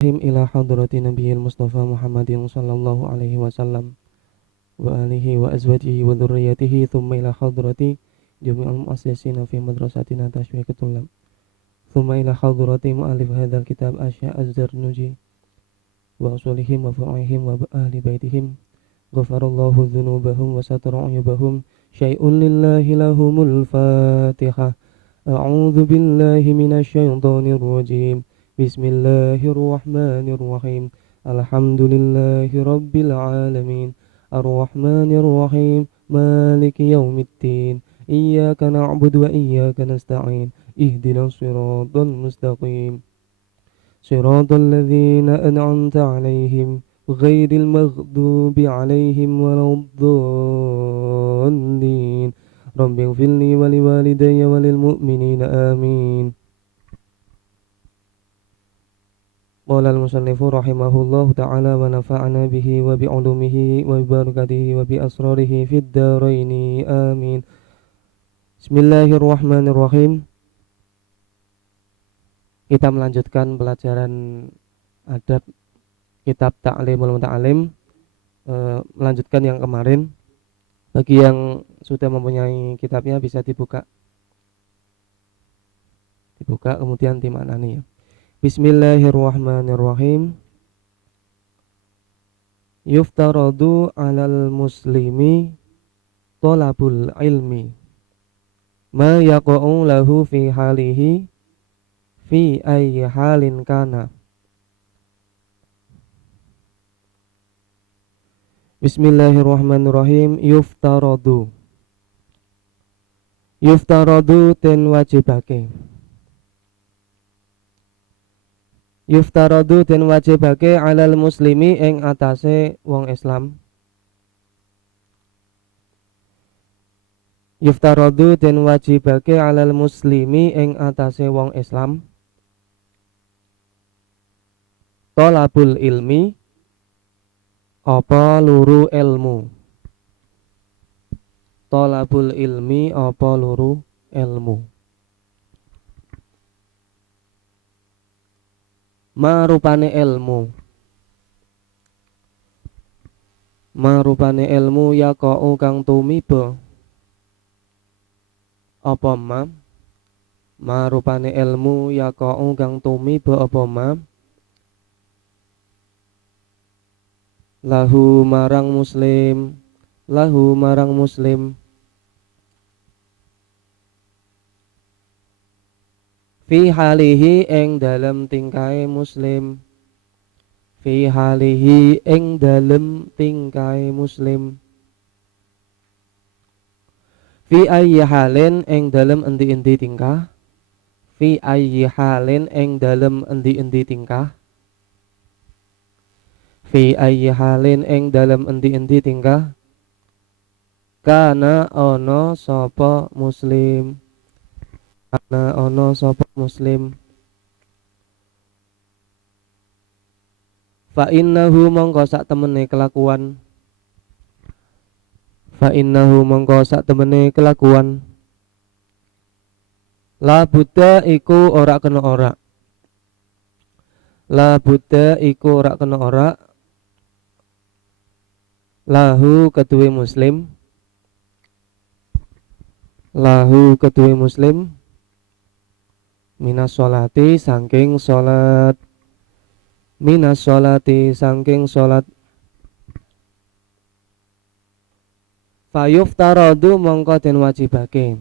Ila hadrati nabiyil mustafa Muhammadin sallallahu alaihi wasallam wa alihi wa azwajihi wa dhurriyyatihi thumma ila hadrati jami'al mu'assisina fi madrasatina tashwiqut tullab thumma ila hadrati mu'allif hadzal kitab Asya Az-Zarnuji wa usulihim wa fu'ihim wa ahli baitihim ghafarallahu dzunubahum wa satara uyubahum syai'un lillahi lahumul fatihah. A'udzu billahi minasy syaithanir rajim. Bismillahirrahmanirrahim. Alhamdulillahi rabbil alamin. Arrahmanir rahim. Maliki yaumiddin. Iyyaka na'budu wa iyyaka nasta'in. Ihdinas siratal mustaqim. Siratal ladzina an'amta 'alaihim ghairil maghdubi 'alaihim waladdallin. Rabbighfirli wa liwalidayya wa lil mu'minina amin. Qala al-musannifu rahimahullahu ta'ala wa nafa'ana bihi wa bi'ulumihi wa bibarakatihi wa bi asrarihi fid dharaini amin. Bismillahirrahmanirrahim. Kita melanjutkan pelajaran adab kitab Ta'limul Muta'allim, melanjutkan yang kemarin. Bagi yang sudah mempunyai kitabnya bisa dibuka kemudian dimaknani ya. Bismillahirrahmanirrahim. Yuftaradu 'alal muslimi thalabul ilmi ma yaqa'u lahu fi halihi fi ayyi halin kana. Bismillahirrahmanirrahim. Yuftaradu ten wajibake. Yuftaradu den wajibake alal muslimi ing atase wong Islam. Yuftaradu den wajibake alal muslimi ing atase wong Islam. Thalabul ilmi apa luru ilmu. Thalabul ilmi apa luru ilmu. Marupane ilmu yaqa'u kang tumiba apa ma. Marupane ilmu yaqa'u kang tumiba apa ma lahu marang muslim fi halihi ing dalem tingkae muslim. Fi halihi ing dalem tingkae muslim. Fi ayyi halin ing dalem endi-endi tingkah. Fi ayyi halin ing dalem endi-endi tingkah. Fi ayyi halin ing dalem endi-endi tingkah. Kana ana sapa muslim. Ana ana sapa muslim. Fa innahu mongko sak temene kelakuan. Fa innahu mongko sak temene kelakuan. La buddha iku ora kena ora. La buddha iku ora kena ora. Lahu keduwe muslim. Lahu keduwe muslim. Minas sholati sangking sholat. Minas sholati sangking sholat. Fayuftaradu mongko den wajibake.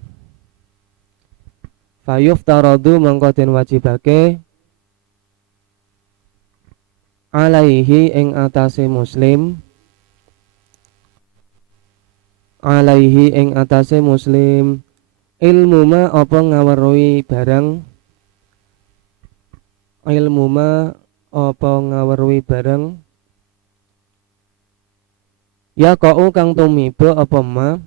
Fayuftaradu mongko den wajibake. Alaihi ing atase muslim. Alaihi ing atase muslim. Ilmu ma apa ngaweruhi barang. Ilmu ma apa ngaweruhi barang. Yaqa'u kang tumiba apa ma.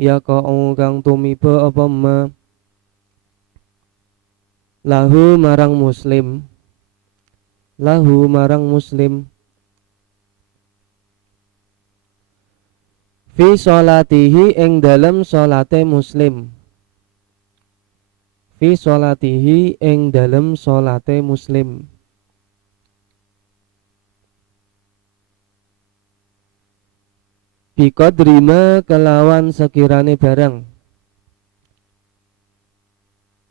Yaqa'u kang tumiba apa ma. Lahu marang muslim. Lahu marang muslim. Fi sholatihi ing dalem sholate muslim. Fi sholatihi ing dalem sholate muslim. Biqadrima kelawan sekirane barang.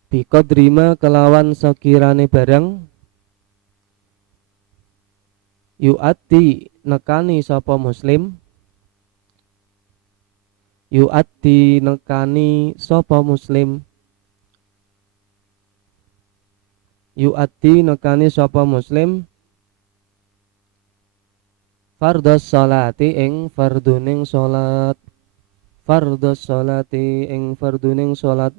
Biqadrima kelawan sekirane barang. Yu'addi nekani sapa muslim. Yu'addi nekani sapa muslim. Yu'addi nekani sapa muslim. Fardhos sholati ing farduning sholat. Fardhos sholati ing farduning sholat.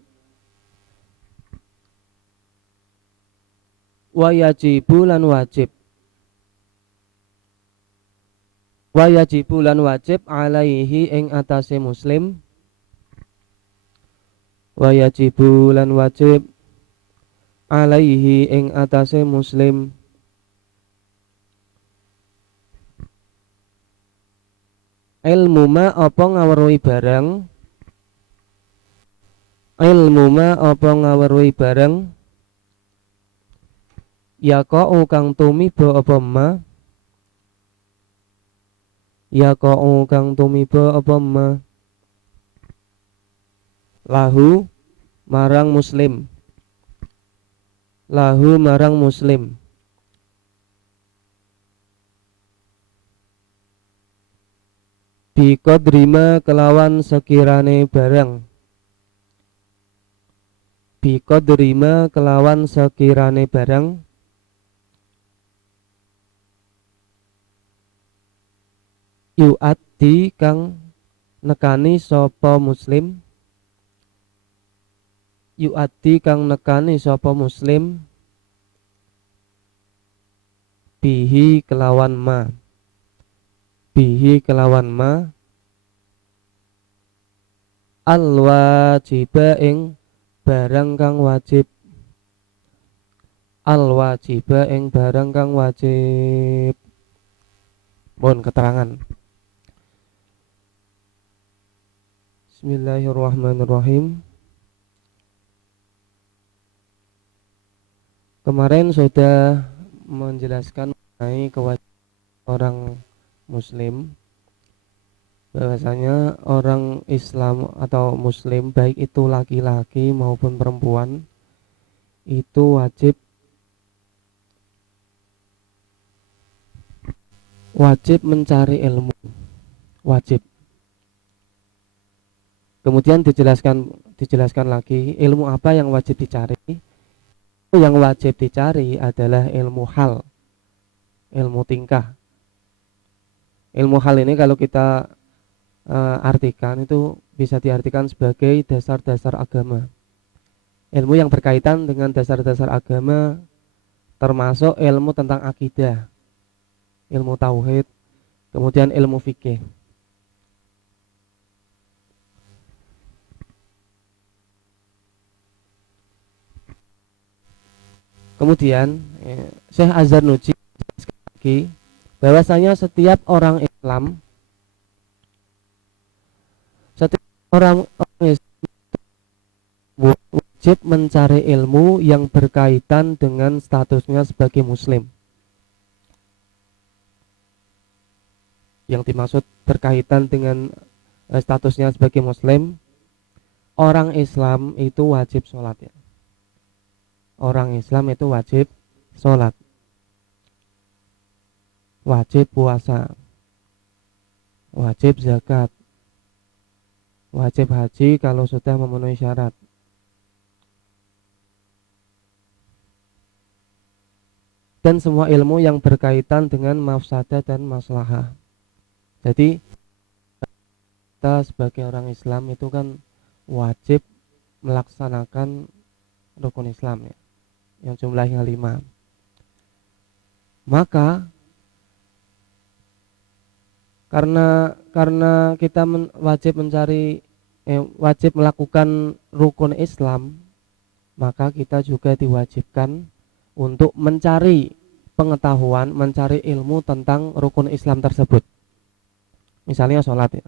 Wa yajibu lan wajib. Wa yajibu lan wajib alaihi ing atase muslim. Wa yajibu lan wajib alaihi ing atase muslim. Ilmu ma apa ngaweruhi barang. Ilmu ma apa ngaweruhi barang. Yaqa'u kang tumiba apa ma. Yaqa'u kang tumiba apa ma. Lahu marang muslim. Lahu marang muslim. Biqadrima kelawan sekirane barang. Biqadrima kelawan sekirane barang. Yu'addi kang nekani sapa muslim. Yu'addi kang nekani sapa muslim. Bihi kelawan ma. Bihi kelawan ma. Al wajiba ing barang kang wajib. Al wajiba ing barang kang wajib. Mohon keterangan. Bismillahirrahmanirrahim. Kemarin sudah menjelaskan mengenai kewajiban orang muslim, bahwasanya orang Islam atau muslim baik itu laki-laki maupun perempuan itu wajib mencari ilmu, wajib. Kemudian dijelaskan lagi ilmu apa yang wajib dicari. Yang wajib dicari adalah ilmu hal, ilmu tingkah. Ilmu hal ini kalau kita artikan itu bisa diartikan sebagai dasar-dasar agama. Ilmu yang berkaitan dengan dasar-dasar agama termasuk ilmu tentang akidah, ilmu tauhid, kemudian ilmu fikih. Kemudian Syekh Az-Zarnuji lagi bahwasanya setiap orang Islam wajib mencari ilmu yang berkaitan dengan statusnya sebagai muslim. Yang dimaksud berkaitan dengan statusnya sebagai muslim, orang Islam itu wajib sholat ya. Orang Islam itu wajib sholat, wajib puasa, wajib zakat, wajib haji kalau sudah memenuhi syarat. Dan semua ilmu yang berkaitan dengan mafsadah dan maslahah. Jadi kita sebagai orang Islam itu kan wajib melaksanakan rukun Islam ya, yang jumlahnya 5. Maka karena kita wajib melakukan rukun Islam, maka kita juga diwajibkan untuk mencari pengetahuan, mencari ilmu tentang rukun Islam tersebut. Misalnya sholat ya.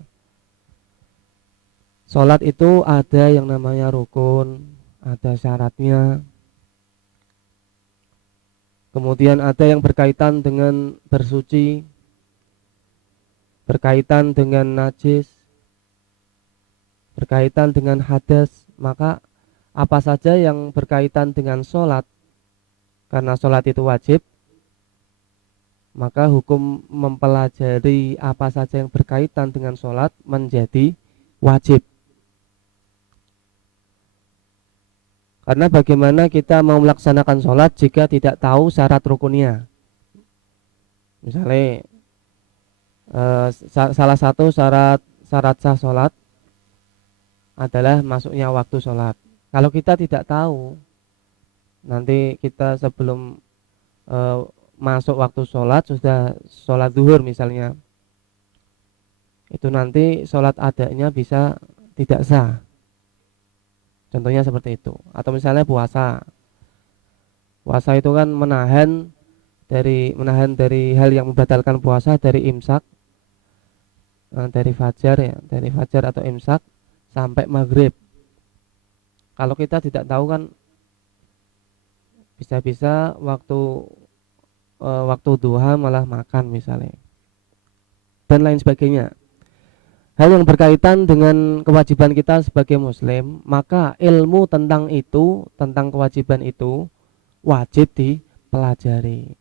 Sholat itu ada yang namanya rukun, ada syaratnya. Kemudian ada yang berkaitan dengan bersuci. berkaitan dengan najis, berkaitan dengan hadas, maka apa saja yang berkaitan dengan sholat, karena sholat itu wajib, maka hukum mempelajari apa saja yang berkaitan dengan sholat menjadi wajib. Karena bagaimana kita mau melaksanakan sholat jika tidak tahu syarat rukunnya. Misalnya salah satu syarat sah sholat adalah masuknya waktu sholat. Kalau kita tidak tahu, nanti kita sebelum masuk waktu sholat sudah sholat zuhur misalnya, itu nanti sholat adanya bisa tidak sah. Contohnya seperti itu. Atau misalnya puasa. Puasa itu kan menahan dari hal yang membatalkan puasa, dari imsak, dari fajar ya, dari fajar atau imsak sampai maghrib. Kalau kita tidak tahu kan bisa-bisa waktu duha malah makan misalnya, dan lain sebagainya. Hal yang berkaitan dengan kewajiban kita sebagai muslim, maka ilmu tentang itu, tentang kewajiban itu wajib dipelajari.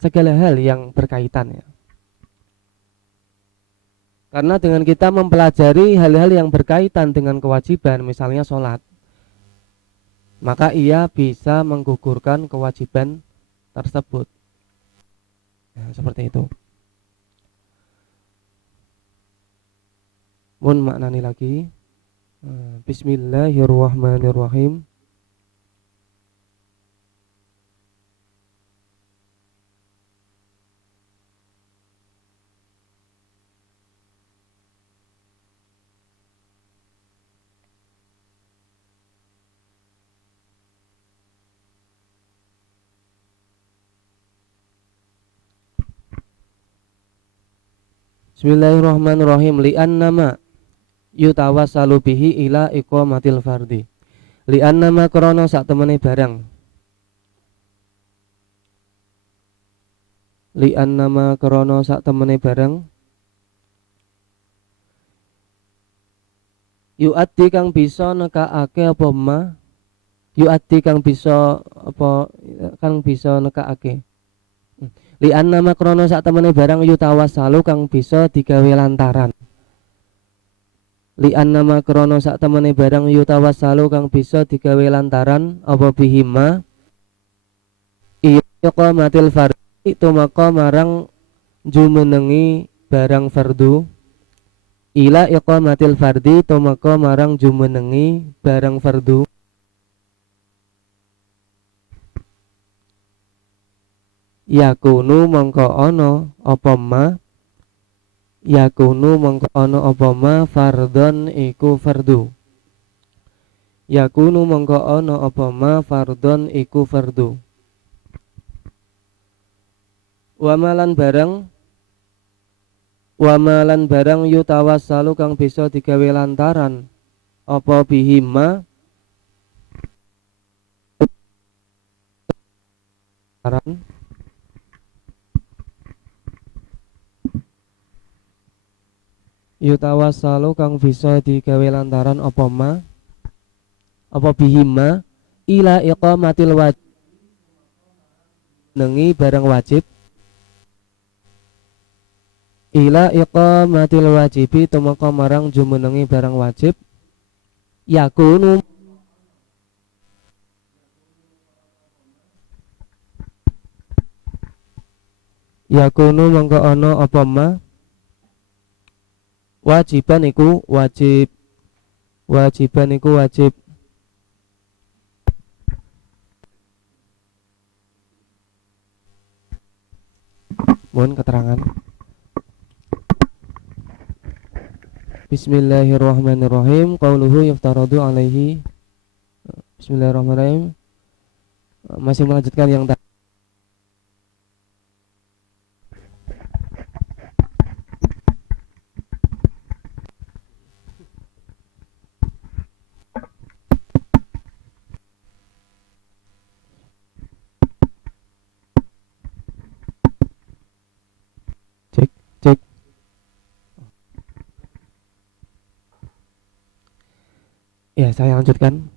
Segala hal yang berkaitan ya. Karena dengan kita mempelajari hal-hal yang berkaitan dengan kewajiban, misalnya sholat, maka ia bisa menggugurkan kewajiban tersebut. Nah, seperti itu. Mohon maknani lagi. Bismillahirrahmanirrahim. Bismillahirrahmanirrahim. Li'annama yutawassalu bihi ila iqamatil fardi. Li'annama krono sak temene barang. Li'annama krono sak temene barang. Yu'addi kang bisa nekakake apa ma. Yu'addi kang bisa nekakake. Li'annama krono sak temene barang yutawassalu kang bisa digawe lantaran. Li'annama krono sak temene barang yutawassalu kang bisa digawe lantaran apa bihima iya iqamatil fardhi tumeka marang jumenengi barang fardu. Ila iqamatil fardhi tumeka marang jumenengi barang fardu. Yakunu mongko ana apa ma, yakunu mongko ana apa ma fardhon iku fardu. Yakunu mongko ana apa ma fardhon iku fardu. Wamalan barang yutawassalu kang bisa digawe lantaran apa bihima lantaran yutawassalu kang bisa digawe lantaran apa ma apa bihima ila iqamatil wajib nengi barang wajib. Ila iqamatil wajibi tumeka marang jumenengi barang wajib. Yakunu mongko ana apa ma wajiban iku wajib. Wajiban iku wajib. Mohon keterangan. Bismillahirrahmanirrahim. Qauluhu yaftaradu alaihi. Bismillahirrahmanirrahim. Masih melanjutkan yang tadi. Cek. Ya, saya lanjutkan.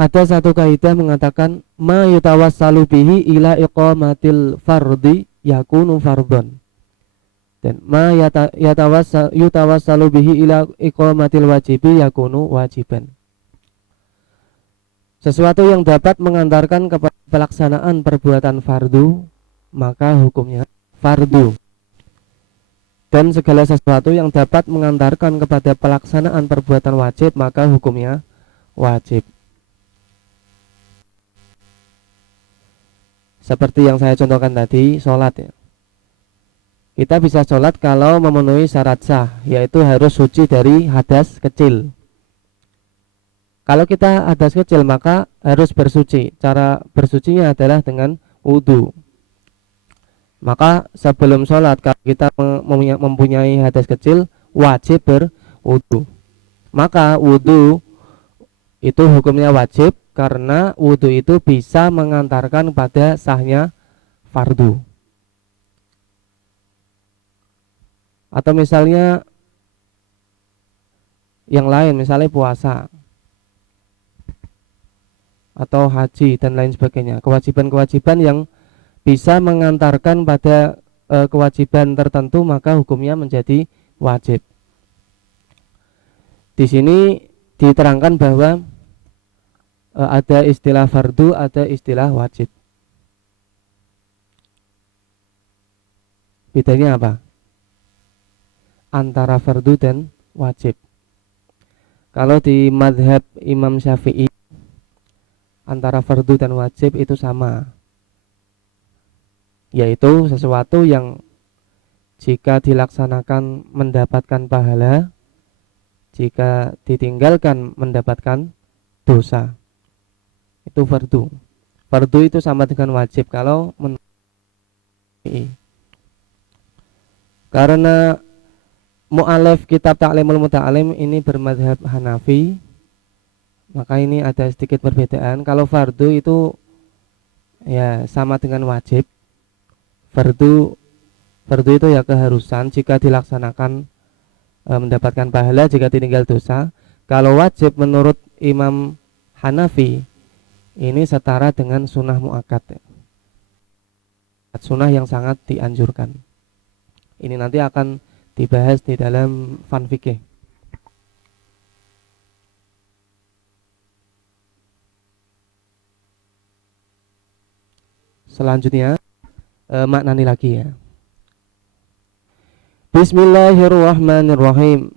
Ada satu kaidah mengatakan ma yutawassalu bihi ila iqamatil fardi yakunu fardhon. Dan ma yutawassalu bihi ila iqamatil wajibi yakunu wajiban. Sesuatu yang dapat mengantarkan kepada pelaksanaan perbuatan fardu, maka hukumnya fardu. Dan segala sesuatu yang dapat mengantarkan kepada pelaksanaan perbuatan wajib, maka hukumnya wajib. Seperti yang saya contohkan tadi, sholat ya. Kita bisa sholat kalau memenuhi syarat sah, yaitu harus suci dari hadas kecil. Kalau kita hadas kecil maka harus bersuci. Cara bersucinya adalah dengan wudhu. Maka sebelum sholat kalau kita mempunyai hadas kecil, wajib berwudhu. Maka wudhu itu hukumnya wajib karena wudhu itu bisa mengantarkan pada sahnya fardu. Atau misalnya yang lain, misalnya puasa atau haji dan lain sebagainya, kewajiban-kewajiban yang bisa mengantarkan pada kewajiban tertentu, maka hukumnya menjadi wajib. Di sini diterangkan bahwa ada istilah fardu, ada istilah wajib. Bedanya apa? Antara fardu dan wajib. Kalau di madhab Imam Syafi'i, antara fardu dan wajib itu sama, yaitu sesuatu yang jika dilaksanakan mendapatkan pahala, jika ditinggalkan mendapatkan dosa. Itu fardu. Fardu itu sama dengan wajib kalau karena mu'alif kitab Ta'limul Muta'alim ini bermadhab Hanafi, maka ini ada sedikit perbedaan. Kalau fardu itu ya sama dengan wajib. Fardu itu ya keharusan, jika dilaksanakan mendapatkan pahala, jika ditinggal dosa. Kalau wajib menurut Imam Hanafi ini setara dengan sunnah muakkad, sunnah yang sangat dianjurkan. Ini nanti akan dibahas di dalam fan fikih. Selanjutnya maknani lagi ya. Bismillahirrahmanirrahim.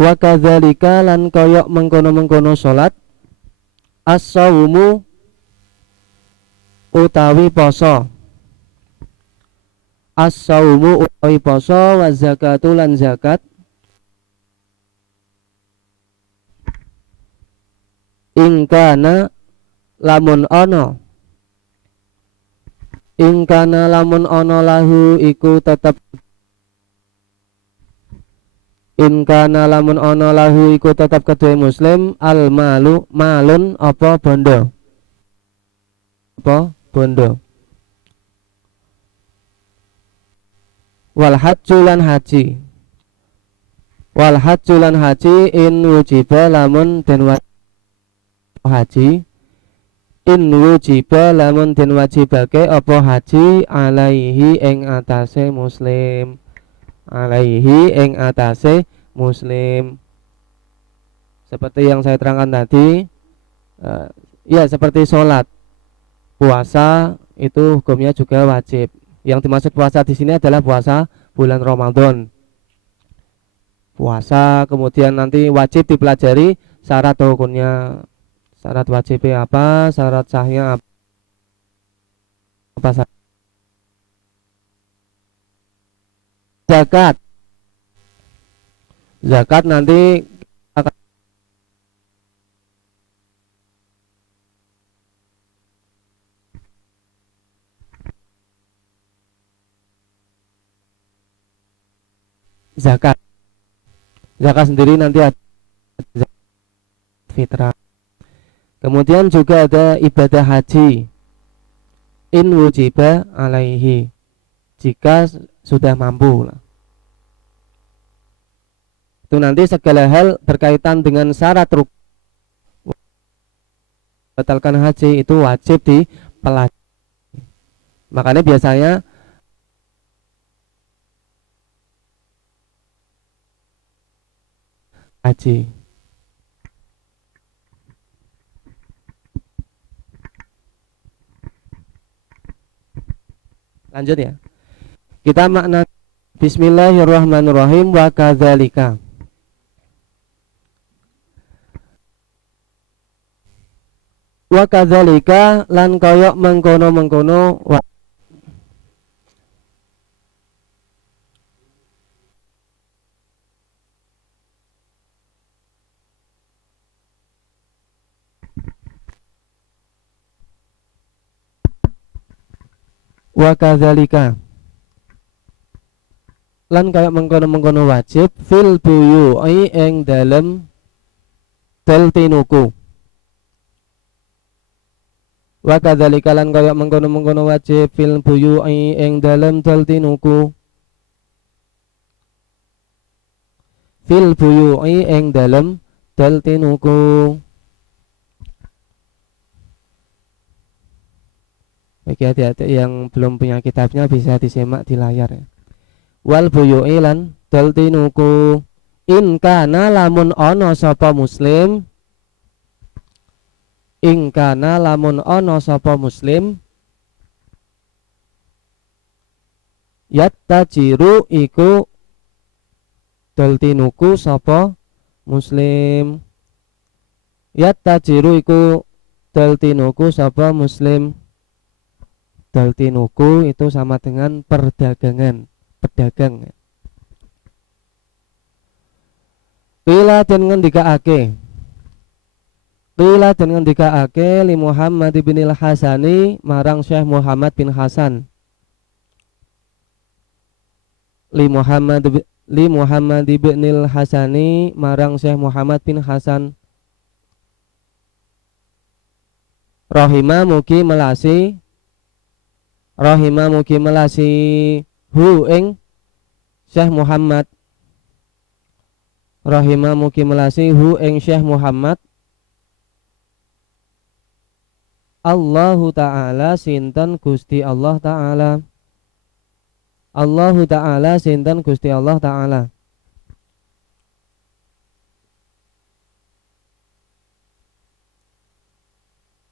Wa kadzalika lan koyok mengkono-mengkono salat as-shaumu utawi poso. As-shaumu utawi poso, wa zakatu lan zakat. Ingkana lamun ono, ingkana lamun ono lahu iku tetep, ingkana lamun ono lahu iku tetep kedua muslim al malu malun apa bondo, apa bondo. Wal hajju lan haji, wal hajju lan haji in wujiba lamun den haji, in wujiba lamun den wajibake apa haji alaihi ing atase muslim, alaihi ing atase muslim. Seperti yang saya terangkan tadi, ya seperti sholat, puasa itu hukumnya juga wajib. Yang dimaksud puasa di sini adalah puasa bulan Ramadan. Puasa kemudian nanti wajib dipelajari syarat rukunnya. Syarat wajibnya apa, syarat sahnya apa saja. Zakat, zakat nanti akan zakat, zakat sendiri nanti ada fitrah. Kemudian juga ada ibadah haji. in wujiba alaihi, jika sudah mampu. Itu nanti segala hal berkaitan dengan syarat rukun batalkan haji itu wajib dipelajari. Makanya biasanya haji. Lanjut ya. Kita makna Bismillahirrahmanirrahim wa kadzalika. Wa kadzalika lan kaya mengkono-mengkono wa kadzalika lan kaya mengkono-mengkono wajib fil buyu'i ing dalem daltinuku. Wa kadzalika lan kaya mengkono-mengkono wajib fil buyu'i ing dalem daltinuku. Fil buyu'i ing dalem daltinuku. Bagi hati-hati yang belum punya kitabnya bisa disimak di layar ya. Wal buyu'i lan daltinuku in kana lamun ana sapa muslim, in kana lamun ana sapa muslim yattajiru iku daltinuku sapa muslim, yattajiru iku daltinuku sapa muslim. Daltinuku itu sama dengan perdagangan, pedagang. Qila dan ngendikaake, qila dan ngendikaake li Muhammad bin al-Hasani marang Syekh Muhammad bin Hasan, li Muhammad bin al-Hasani marang Syekh Muhammad bin Hasan, rahima mugi melasi, rahima mugi melasi hu ing Syekh Muhammad, rahima mugi melasi hu ing Syekh Muhammad Allahu ta'ala sinten Gusti Allah ta'ala, Allahu ta'ala sinten Gusti Allah ta'ala.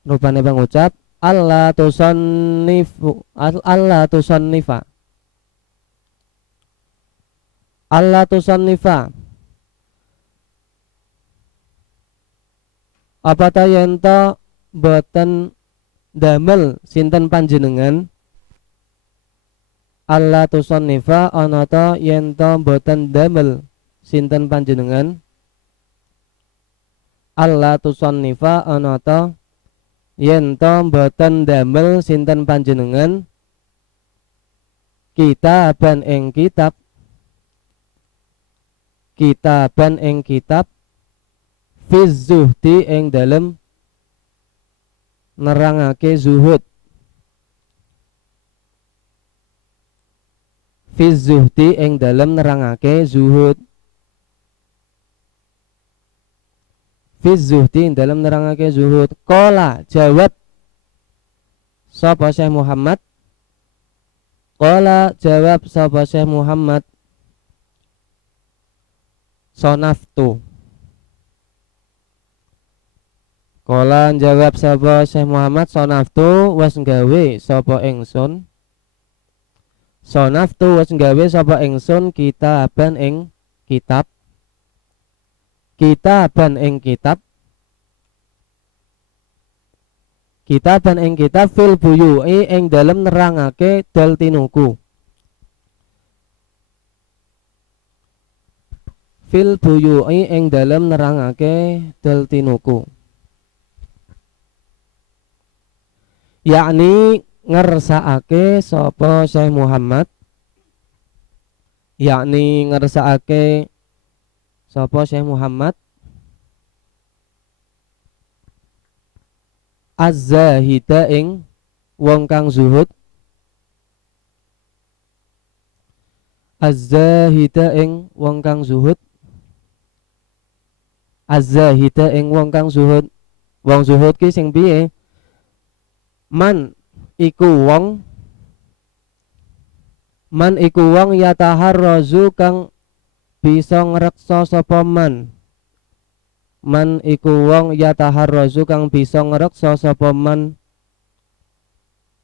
Rupane pengucap Allah tusannifu, Allah tusannifa, Allah tusannifa apa ta yenta boten damel sinten panjenengan, Allah tusannifa ana ta yenta boten damel sinten panjenengan, Allah tusannifa ana ta yenta boten damel sinten panjenengan kitaban ing kitab, kitaban ing kitab fiz zuhdi ing dalem nerangake zuhud, fiz zuhdi ing dalem nerangake zuhud, fiz zuhdi ing dalem nerangake zuhud. Qala jawab sapa Syekh Muhammad, qala jawab sapa Syekh Muhammad sonaftu, qala jawab sapa Syekh Muhammad sonaftu was nggawe sapa ingsun, sonaftu was nggawe sapa ingsun kitaban ing kitab, kitaban ing kitab, kitaban ing kitab fil buyu'i ing dalem nerangake daltinuku, fil buyu'i ing dalem nerangake daltinuku, yakni ngersakake sapa Syekh Muhammad, yakni ngersakake sapa Syekh Muhammad az-zahida ing wong kang zuhud, az-zahida ing wong kang zuhud, az-zahida ing wong kang zuhud. Wong zuhud ki sing piye? Man iku wong, man iku wong yataharrazu kang bisa ngreksa sapa man. Man iku wong yataharrazu kang bisa ngreksa sapa man.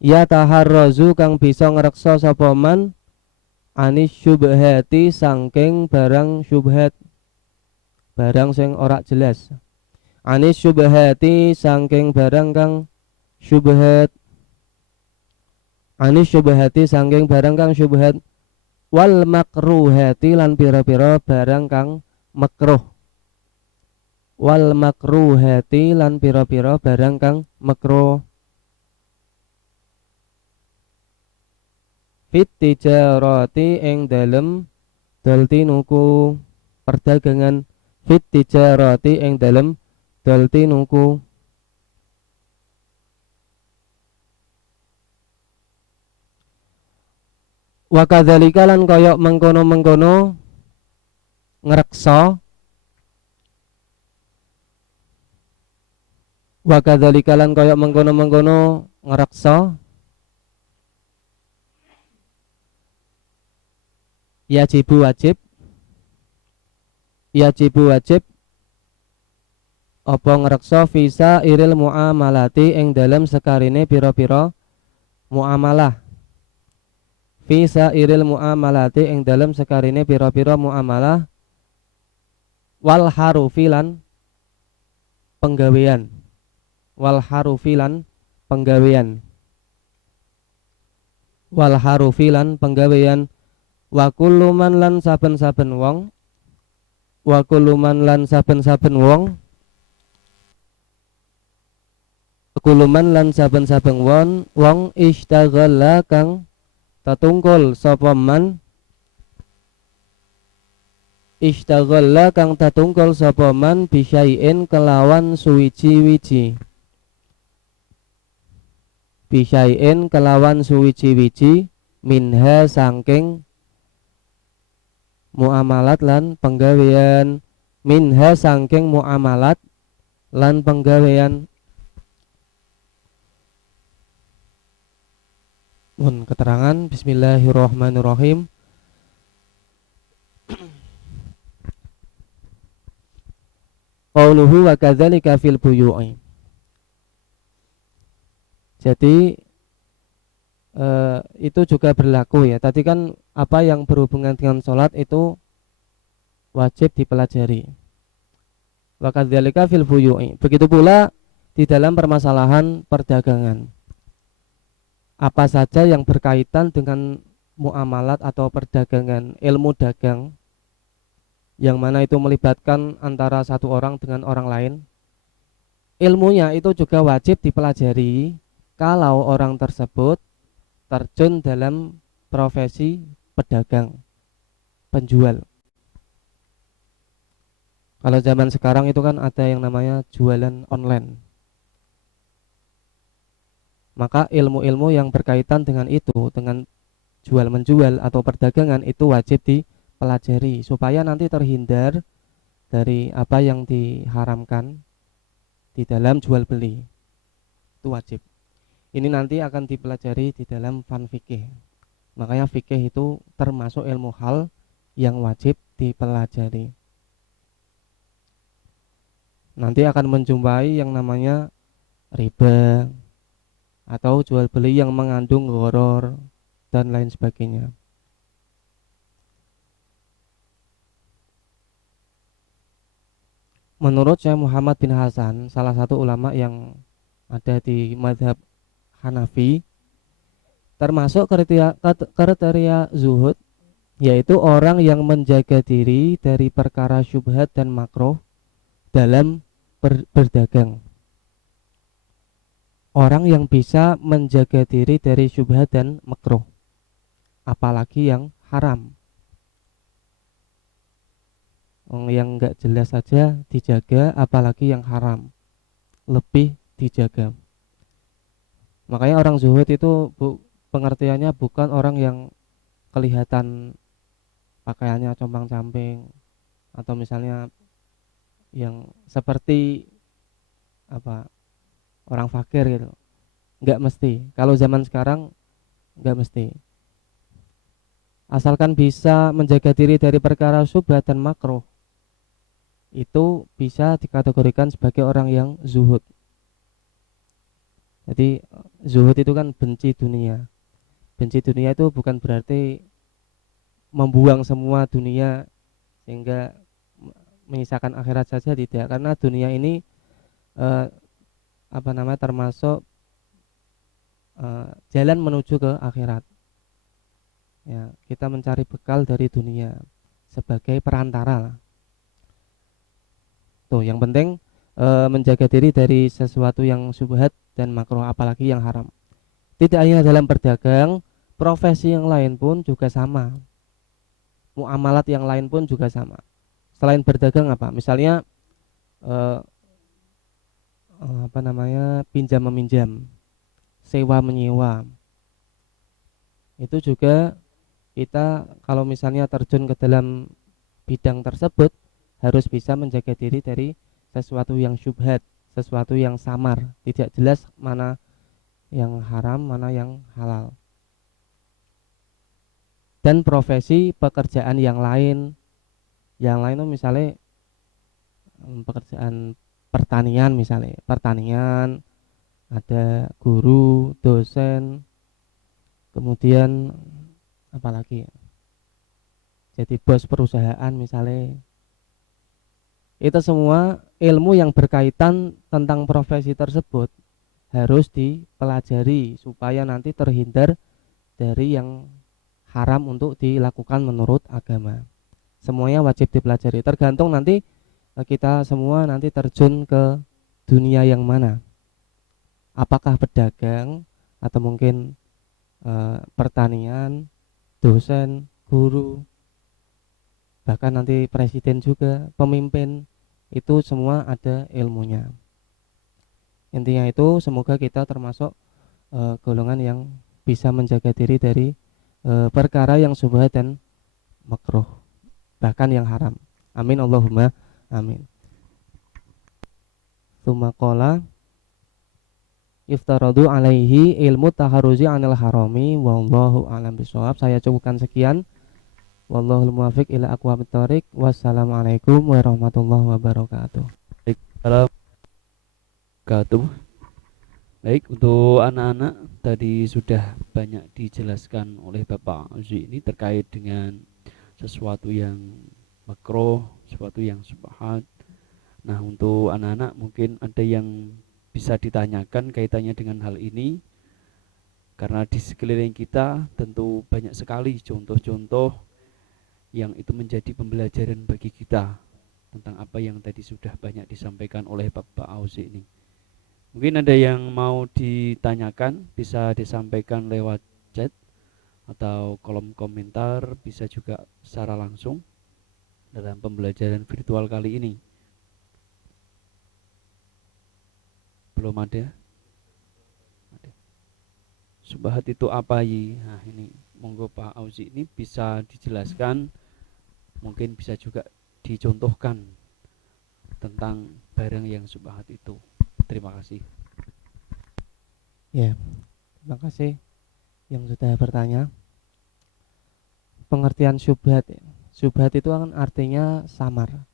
Yataharrazu kang bisa ngreksa sapa man anis syubhati sangking barang syubhat, barang sing ora jelas. Anis syubhati sangking barang kang syubhat, anis syubhati sangking barang kang syubhat, wal makruhati lan pira-pira barang kang makruh, wal makruhati lan pira-pira barang kang makruh. Fit tijarati ing dalem dol tinuku perdagangan, fit tijarati ing dalem dol tinuku. Wa kadzalika lan kaya mengkono-mengkono ngreksa, wa kadzalika lan kaya mengkono-mengkono ngreksa yajibu wajib, yajibu wajib apa ngreksa visa iril muamalati ing dalem sekarine pira-pira muamalah, visa iril muamalati ing dalem sekarine pira-pira muamalah, wal harufilan penggawean, wal harufilan penggawean, wal harufilan penggawean, wa kullu man lan saben-saben wong, wa kullu man lan saben-saben wong, kullu man lan saben-saben wong ishtaghala kang tatungkul sapa man, ishtaghala kang tatungkul sapa man bisyai'in kelawan suwiji-wiji, bisyai'in kelawan suwiji-wiji, minha sangking muamalat lan penggawean, minha sangking muamalat lan penggawean. Mohon keterangan. Bismillahirrahmanirrahim. Qauluhu wa kadzalika fil buyu'i. Jadi itu juga berlaku ya. Tadi kan apa yang berhubungan dengan sholat itu wajib dipelajari. Wa kadzalika fil buyu'i. Begitu pula di dalam permasalahan perdagangan. Apa saja yang berkaitan dengan muamalat atau perdagangan, ilmu dagang, yang mana itu melibatkan antara satu orang dengan orang lain, ilmunya itu juga wajib dipelajari kalau orang tersebut terjun dalam profesi pedagang, penjual. Kalau zaman sekarang itu kan ada yang namanya jualan online. Maka ilmu-ilmu yang berkaitan dengan itu, dengan jual menjual atau perdagangan itu wajib dipelajari supaya nanti terhindar dari apa yang diharamkan di dalam jual beli. Itu wajib. Ini nanti akan dipelajari di dalam fan fikih. Makanya fikih itu termasuk ilmu hal yang wajib dipelajari. Nanti akan menjumpai yang namanya riba atau jual beli yang mengandung gharar dan lain sebagainya. Menurut Syekh Muhammad bin Hasan, salah satu ulama yang ada di mazhab Hanafi, termasuk kriteria zuhud yaitu orang yang menjaga diri dari perkara syubhat dan makruh dalam berdagang. Orang yang bisa menjaga diri dari syubhat dan makruh, apalagi yang haram. Yang enggak jelas saja dijaga, apalagi yang haram lebih dijaga. Makanya orang zuhud itu pengertiannya bukan orang yang kelihatan pakaiannya compang-camping atau misalnya yang seperti apa orang fakir gitu. Nggak mesti. Kalau zaman sekarang nggak mesti. Asalkan bisa menjaga diri dari perkara syubhat dan makruh, itu bisa dikategorikan sebagai orang yang zuhud. Jadi zuhud itu kan benci dunia. Benci dunia itu bukan berarti membuang semua dunia sehingga menyisakan akhirat saja, tidak, karena dunia ini eh, termasuk jalan menuju ke akhirat. Ya, kita mencari bekal dari dunia sebagai perantara lah. Tuh, yang penting menjaga diri dari sesuatu yang syubhat dan makruh, apalagi yang haram. Tidak hanya dalam berdagang, profesi yang lain pun juga sama. Muamalat yang lain pun juga sama. Selain berdagang apa? Misalnya eh, pinjam meminjam, sewa menyewa. Itu juga kita kalau misalnya terjun ke dalam bidang tersebut harus bisa menjaga diri dari sesuatu yang syubhat, sesuatu yang samar, tidak jelas mana yang haram, mana yang halal. Dan profesi pekerjaan yang lain tuh misalnya pekerjaan pertanian, misalnya pertanian, ada guru, dosen, kemudian apalagi jadi bos perusahaan misalnya. Itu semua ilmu yang berkaitan tentang profesi tersebut harus dipelajari supaya nanti terhindar dari yang haram untuk dilakukan menurut agama. Semuanya wajib dipelajari, tergantung nanti kita semua nanti terjun ke dunia yang mana, apakah pedagang atau mungkin pertanian, dosen, guru, bahkan nanti presiden juga, pemimpin, itu semua ada ilmunya. Intinya itu semoga kita termasuk golongan yang bisa menjaga diri dari perkara yang syubhat dan makruh, bahkan yang haram. Amin Allahumma amin. Tsumma qala yuftaradu alaihi ilmu taharuzi anil harami wallahu alam bisawab. Saya cukupkan sekian. Wallahul muwaffiq ila aqwamit thoriq. Wassalamualaikum warahmatullahi wabarakatuh. Baik, salam wabarakatuh. Baik, untuk anak-anak tadi sudah banyak dijelaskan oleh Bapak Uzi ini terkait dengan sesuatu yang makruh, sesuatu yang subhat. Nah, untuk anak-anak mungkin ada yang bisa ditanyakan kaitannya dengan hal ini, karena di sekeliling kita tentu banyak sekali contoh-contoh yang itu menjadi pembelajaran bagi kita tentang apa yang tadi sudah banyak disampaikan oleh Bapak Auzi ini. Mungkin ada yang mau ditanyakan, bisa disampaikan lewat chat atau kolom komentar, bisa juga secara langsung dalam pembelajaran virtual kali ini. Belum ada? Ada. Subhat itu apa yi? Nah ini monggo Pak Auzi ini bisa dijelaskan, mungkin bisa juga dicontohkan tentang barang yang subhat itu. Terima kasih. Ya, terima kasih yang sudah bertanya. Pengertian syubhat, ya. Syubhat itu kan artinya samar,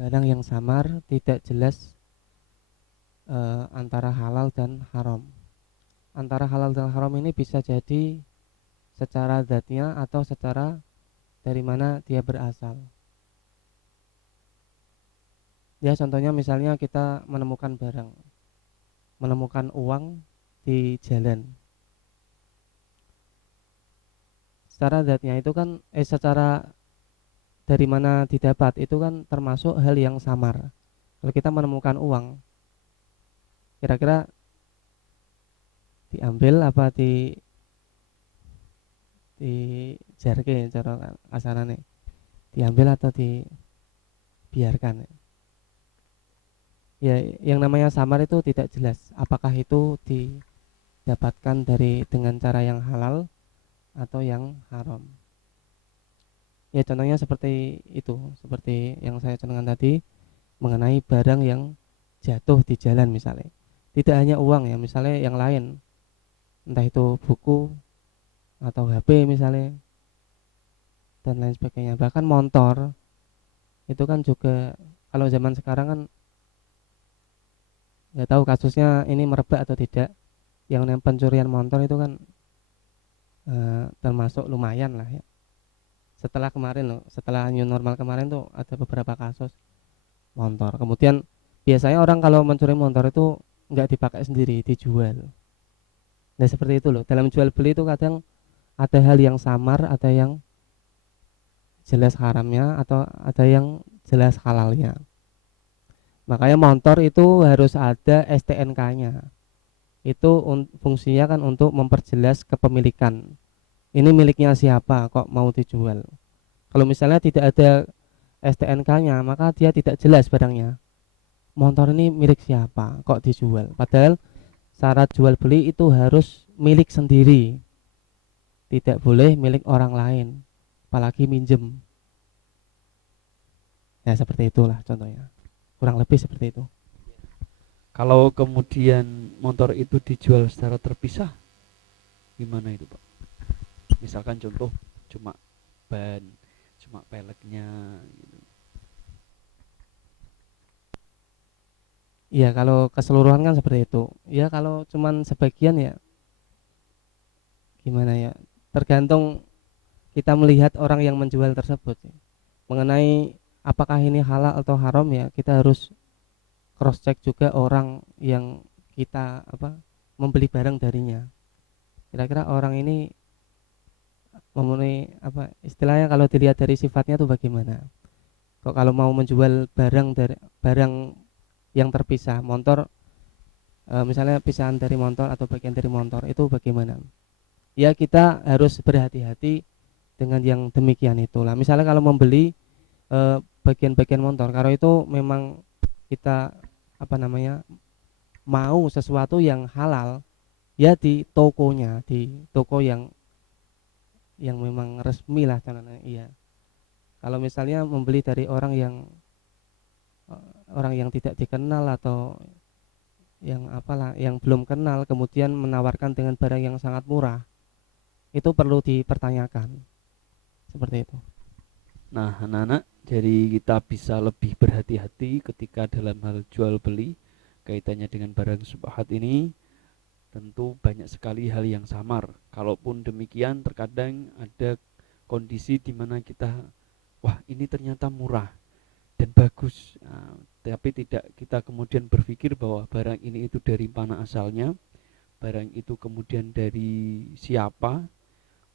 barang yang samar, tidak jelas antara halal dan haram. Antara halal dan haram ini bisa jadi secara zatnya atau secara dari mana dia berasal. Ya, contohnya misalnya kita menemukan barang, menemukan uang di jalan. Secara zatnya itu kan secara dari mana didapat itu kan termasuk hal yang samar. Kalau kita menemukan uang, kira-kira diambil apa di jarke cara asarane, diambil atau dibiarkan. Ya, yang namanya samar itu tidak jelas apakah itu dapatkan dengan cara yang halal atau yang haram. Ya contohnya seperti itu, seperti yang saya contohkan tadi mengenai barang yang jatuh di jalan misalnya. Tidak hanya uang ya, misalnya yang lain, entah itu buku atau HP misalnya dan lain sebagainya. Bahkan motor itu kan juga kalau zaman sekarang kan nggak tahu kasusnya ini merebak atau tidak. Yang namanya pencurian motor itu kan termasuk lumayan lah ya. Setelah kemarin loh, setelah new normal kemarin tuh ada beberapa kasus motor. Kemudian biasanya orang kalau mencuri motor itu nggak dipakai sendiri, dijual. Nah seperti itu loh. Dalam jual beli itu kadang ada hal yang samar, ada yang jelas haramnya, atau ada yang jelas halalnya. Makanya motor itu harus ada STNK-nya. Itu fungsinya kan untuk memperjelas kepemilikan. Ini miliknya siapa kok mau dijual. Kalau misalnya tidak ada STNK-nya, maka dia tidak jelas barangnya. Motor ini milik siapa kok dijual. Padahal syarat jual beli itu harus milik sendiri, tidak boleh milik orang lain, apalagi minjem. Ya seperti itulah contohnya, kurang lebih seperti itu. Kalau kemudian motor itu dijual secara terpisah, gimana itu Pak? Misalkan contoh cuma ban, cuma peleknya gitu. Ya kalau keseluruhan kan seperti itu. Ya kalau cuman sebagian ya gimana ya, tergantung kita melihat orang yang menjual tersebut ya. Mengenai apakah ini halal atau haram ya kita harus cross check juga orang yang kita membeli barang darinya. Kira-kira orang ini memenuhi istilahnya, kalau dilihat dari sifatnya tuh bagaimana. Kok kalau mau menjual barang yang terpisah motor, misalnya pisahan dari motor atau bagian dari motor itu bagaimana. Ya kita harus berhati-hati dengan yang demikian itulah. Misalnya kalau membeli bagian-bagian motor, kalau itu memang kita mau sesuatu yang halal, ya di tokonya, di toko yang memang resmi lah contohnya. Iya. Kalau misalnya membeli dari orang yang tidak dikenal atau yang yang belum kenal, kemudian menawarkan dengan barang yang sangat murah, itu perlu dipertanyakan seperti itu. Nah, anak-anak, jadi kita bisa lebih berhati-hati ketika dalam hal jual beli kaitannya dengan barang syubhat ini. Tentu banyak sekali hal yang samar. Kalaupun demikian, terkadang ada kondisi di mana kita, wah ini ternyata murah dan bagus. Nah, tapi tidak kita kemudian berpikir bahwa barang ini itu dari mana asalnya, barang itu kemudian dari siapa,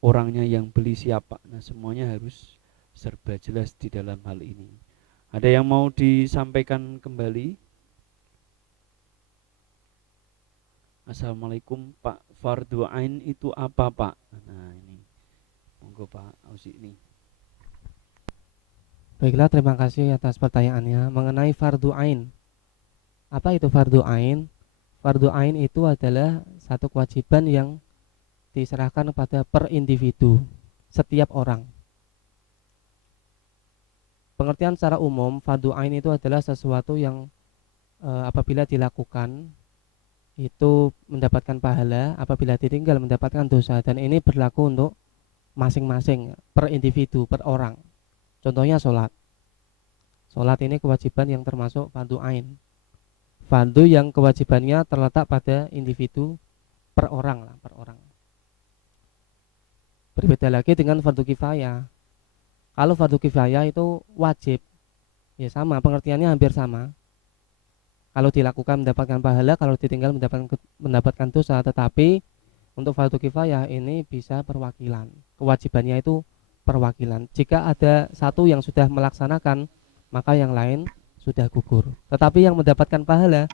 orangnya yang beli siapa. Nah, semuanya harus serba jelas di dalam hal ini. Ada yang mau disampaikan kembali? Assalamualaikum Pak, fardu ain itu apa Pak? Nah ini, monggo Pak Ausi ini. Baiklah, terima kasih atas pertanyaannya mengenai fardu ain. Apa itu fardu ain? Fardu ain itu adalah satu kewajiban yang diserahkan kepada per individu, setiap orang. Pengertian secara umum, fardu ain itu adalah sesuatu yang apabila dilakukan itu mendapatkan pahala, apabila ditinggal mendapatkan dosa, dan ini berlaku untuk masing-masing per individu, per orang. Contohnya sholat. Sholat ini kewajiban yang termasuk fardu ain. Fardu yang kewajibannya terletak pada individu per orang lah, per orang. Berbeda lagi dengan fardu kifayah. Kalau fardu kifayah itu wajib, ya sama, pengertiannya hampir sama. Kalau dilakukan mendapatkan pahala, kalau ditinggal mendapatkan dosa. Tetapi untuk fardu kifayah ini bisa perwakilan. Kewajibannya itu perwakilan. Jika ada satu yang sudah melaksanakan, maka yang lain sudah gugur. Tetapi yang mendapatkan pahala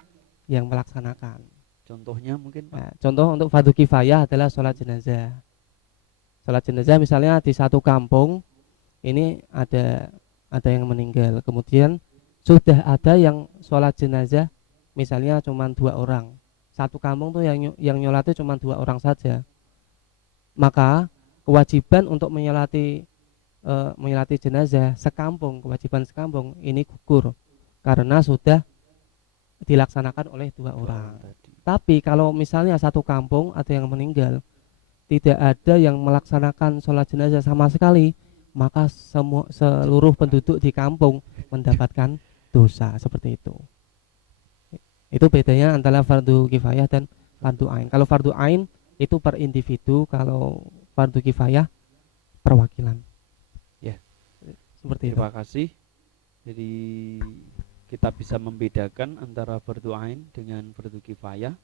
yang melaksanakan. Contohnya mungkin Pak. Nah, contoh untuk fardu kifayah adalah sholat jenazah. Sholat jenazah misalnya di satu kampung ini ada yang meninggal, kemudian sudah ada yang sholat jenazah misalnya cuma 2 orang, satu kampung tuh yang nyolat itu cuma 2 orang saja, maka kewajiban untuk menyolati jenazah sekampung, kewajiban sekampung ini gugur karena sudah dilaksanakan oleh 2 orang. tadi. Tapi kalau misalnya satu kampung ada yang meninggal, tidak ada yang melaksanakan sholat jenazah sama sekali, maka seluruh penduduk di kampung mendapatkan dosa seperti itu. Itu bedanya antara fardu kifayah dan fardu ain. Kalau fardu ain itu per individu, kalau fardu kifayah perwakilan. Ya, Seperti itu. terima kasih. Jadi kita bisa membedakan antara fardu ain dengan fardu kifayah,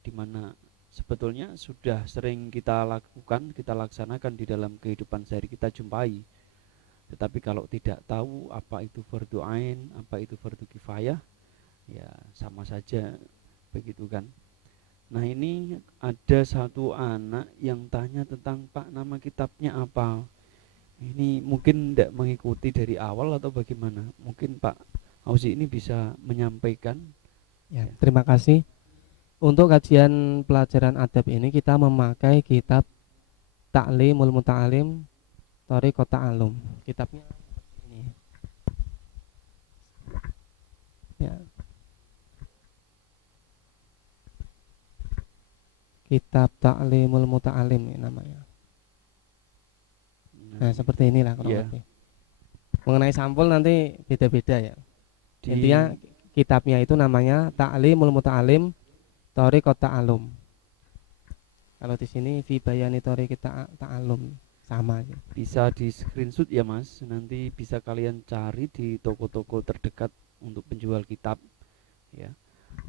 di mana sebetulnya sudah sering kita lakukan, kita laksanakan di dalam kehidupan sehari, kita jumpai. Tetapi kalau tidak tahu apa itu fardu ain, apa itu fardu kifayah, ya sama saja begitu kan. Nah, ini ada satu anak yang tanya tentang Pak, nama kitabnya apa. Ini mungkin tidak mengikuti dari awal atau bagaimana. Mungkin Pak Auzi ini bisa menyampaikan. Ya, terima kasih. Untuk kajian pelajaran adab ini kita memakai kitab Ta'limul Muta'alim Thariqat Ta'allum. Kitabnya ini. Ya. Kitab Ta'limul Muta'alim ini namanya. Nah, seperti inilah kurang ya, lebih. Mengenai sampul nanti beda-beda ya. Intinya kitabnya itu namanya Ta'limul Muta'alim Thariqat Ta'allum. Kalau di sini fi bayani Thariqat Ta'allum sama aja. bisa di screenshot ya Mas, nanti bisa kalian cari di toko-toko terdekat untuk penjual kitab ya.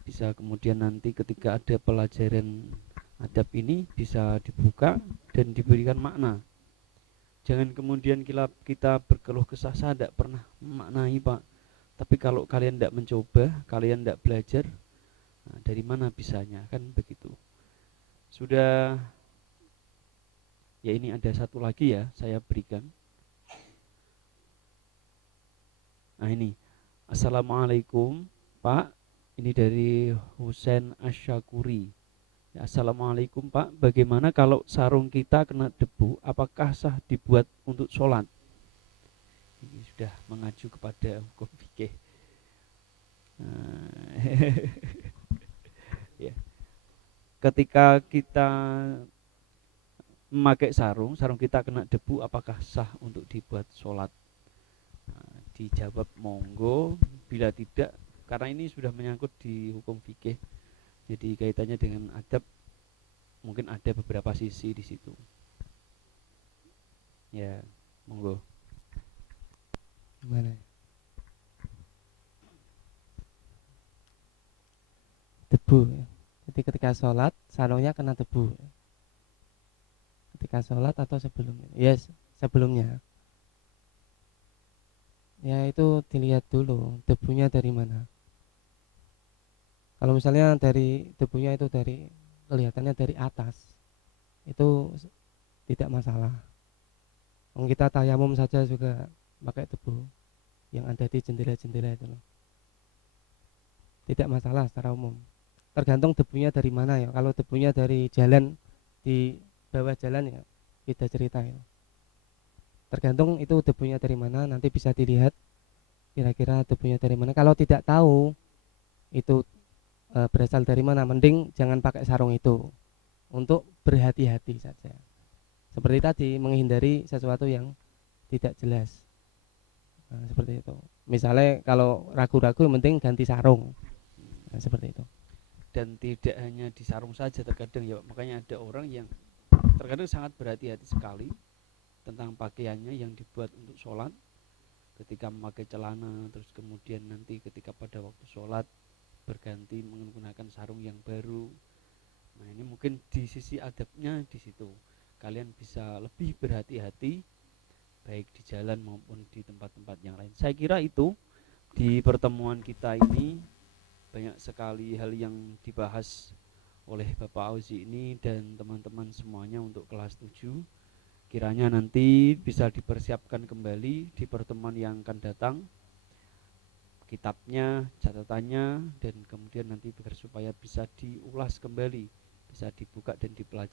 Bisa kemudian nanti ketika ada pelajaran adab ini bisa dibuka dan diberikan makna. Jangan kemudian kita berkeluh kesah, saya tidak pernah memaknai Pak. Tapi kalau kalian tidak mencoba, kalian tidak belajar, nah, dari mana bisanya, kan begitu. Sudah. Ya, ini ada satu lagi ya, saya berikan. Nah, ini. Assalamualaikum Pak, ini dari Husain Asyakuri. Ya, Assalamualaikum Pak, bagaimana kalau sarung kita kena debu, apakah sah dibuat untuk sholat? Ini sudah mengacu kepada hukum fikih. Nah, ya. Ketika kita memakai sarung kita kena debu, apakah sah untuk dibuat sholat? Nah, dijawab monggo, bila tidak, karena ini sudah menyangkut di hukum fikih, jadi kaitannya dengan adab, mungkin ada beberapa sisi di situ. Ya, monggo. Gimana? Debu. Jadi ketika sholat sarungnya kena debu. Ketika sholat atau sebelumnya? Yes, sebelumnya. Ya itu dilihat dulu debunya dari mana. Kalau misalnya dari debunya itu dari kelihatannya dari atas, itu tidak masalah. Kita tayamum saja juga pakai debu yang ada di jendela-jendela itu loh. Tidak masalah secara umum. Tergantung debunya dari mana ya. Kalau debunya dari jalan, di bawah jalan ya kita cerita ya. Tergantung itu debunya dari mana, nanti bisa dilihat kira-kira debunya dari mana. Kalau tidak tahu itu berasal dari mana, mending jangan pakai sarung itu, untuk berhati-hati saja. Seperti tadi, menghindari sesuatu yang tidak jelas. Nah, seperti itu. Misalnya kalau ragu-ragu, yang penting ganti sarung. Nah, seperti itu. Dan tidak hanya di sarung saja terkadang ya, makanya ada orang yang terkadang sangat berhati-hati sekali tentang pakaiannya yang dibuat untuk sholat. Ketika memakai celana, terus kemudian nanti ketika pada waktu sholat berganti menggunakan sarung yang baru. Nah, ini mungkin di sisi adabnya di situ kalian bisa lebih berhati-hati, baik di jalan maupun di tempat-tempat yang lain. Saya kira itu di pertemuan kita ini banyak sekali hal yang dibahas oleh Bapak Auzi ini dan teman-teman semuanya untuk kelas 7. Kiranya nanti bisa dipersiapkan kembali di pertemuan yang akan datang. kitabnya, catatannya, dan kemudian nanti biar supaya bisa diulas kembali, bisa dibuka dan dipelajari